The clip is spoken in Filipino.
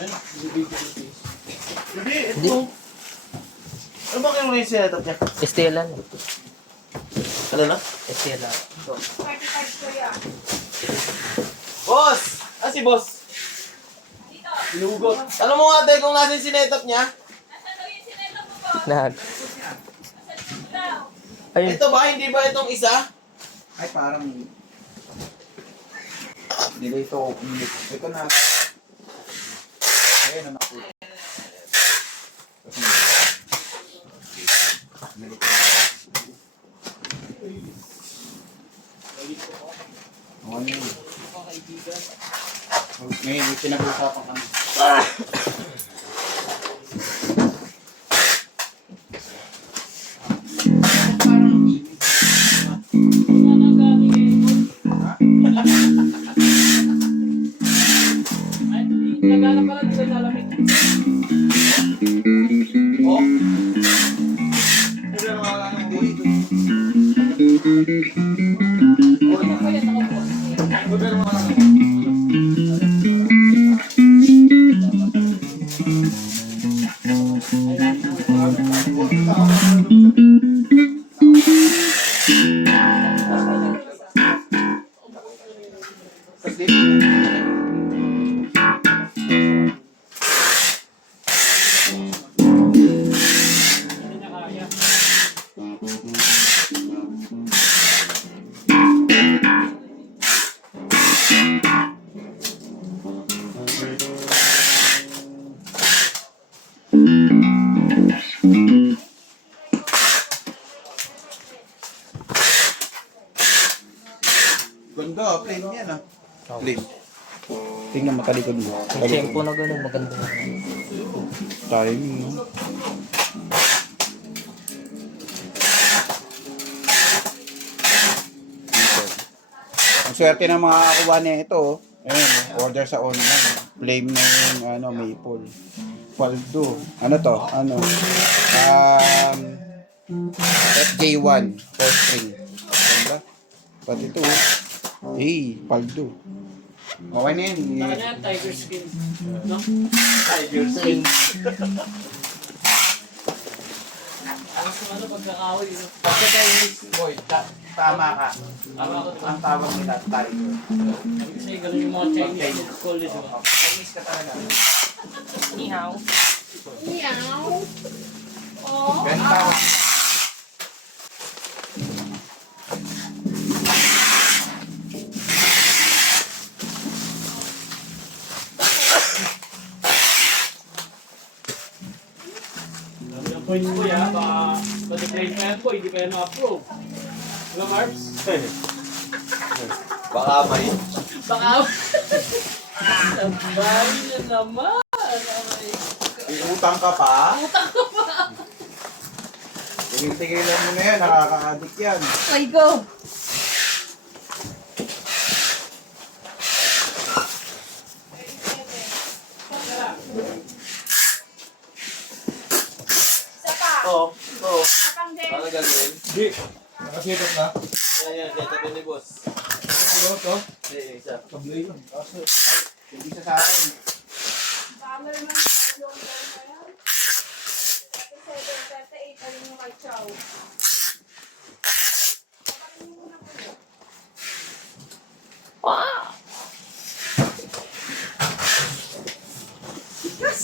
Hindi, ito. Ano ba kayo yung setup niya? Estelan. Ano na? Estelan. So, 35 ko yan. Boss! Ah, si boss. Inugot. Alam mo ate kung nasin sinetup niya? Nasaan daw yung sinetap mo ba? nag. Nasaan daw? Ayun. Ito ba? Hindi ba itong isa? Ay, parang... Nilay ito. Ito na. Ayun na naku. Ano yun? May pinag-usapan kami. Nagana pala dito sa lamig. Oh? Ano na mga ano ko dito? Ano pa yan ako po? Ano na mga ano? Ganda, plain yan ah. Plain. Tingnan matalikod mo. Yung tempo na gano'n, maganda. Timing, no? Ang swerte ng mga kakuha niya ito, oh. Ayun, order sa online. Flame na yung ano, maple. Paldo. Ano to? Ano? FJ1 for string. Ganda. Pati ito, oh. Hey, paldo. Okay na yan. Saka na yan, tiger skin. No? Tiger skin. Ang ano pagkakahoy, no? Pagka Chinese, boy, tama ka. Tama ko, diba? Ang tawag nila, tiger. Kasi ganun yung mga Chinese school, diba? Chinese ka talaga. Nihaw. Meow. Oh. Ganun tawag. Sabi ng point ko, ya, baka decline pa yan po, hindi pa yan ma-approve. Diba, Marbs? Baka may. Baka... Sabay na naman! Okay. Iutang ka pa? Tingin-tingilan mo na yan, nakaka-addict yan. Ay, go. Isa pa. Oo. Oo. Kapang din. Paano gagawin? Hindi. Nakasikat na? Yan, yan. Setup ni boss. Ano to? Hindi, isa. Tablay yun. Kaso, ay, hindi siya sa akin. Bummer man. Long time na yan. 37, 38. Alin yung kay Chow. Kapalin mo muna po. Yes!